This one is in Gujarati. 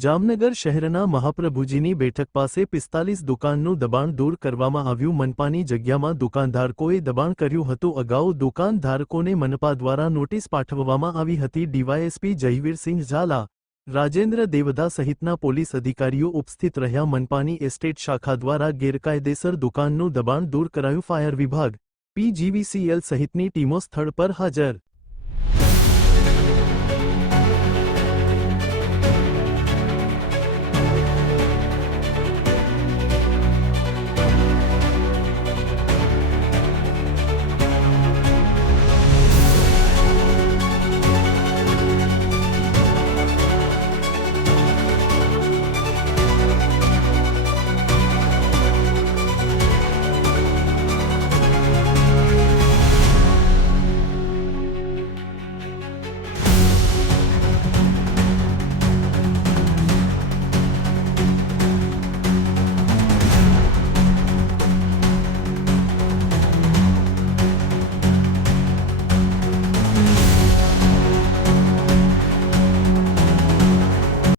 જામનગર શહેરના મહાપ્રભુજીની બેઠક પાસે 45 દુકાનનું દબાણ દૂર કરવામાં આવ્યું. મનપાની જગ્યામાં દુકાનધારકોએ દબાણ કર્યું હતું. અગાઉ દુકાનધારકોને મનપા દ્વારા નોટિસ પાઠવવામાં આવી હતી. ડીવાયએસપી જયવીરસિંહ ઝાલા, રાજેન્દ્ર દેવદા સહિતના પોલીસ અધિકારીઓ ઉપસ્થિત રહ્યા. મનપાની એસ્ટેટ શાખા દ્વારા ગેરકાયદેસર દુકાનનું દબાણ દૂર કરાયું. ફાયર વિભાગ, પીજીવીસીએલ સહિતની ટીમો સ્થળ પર હાજર.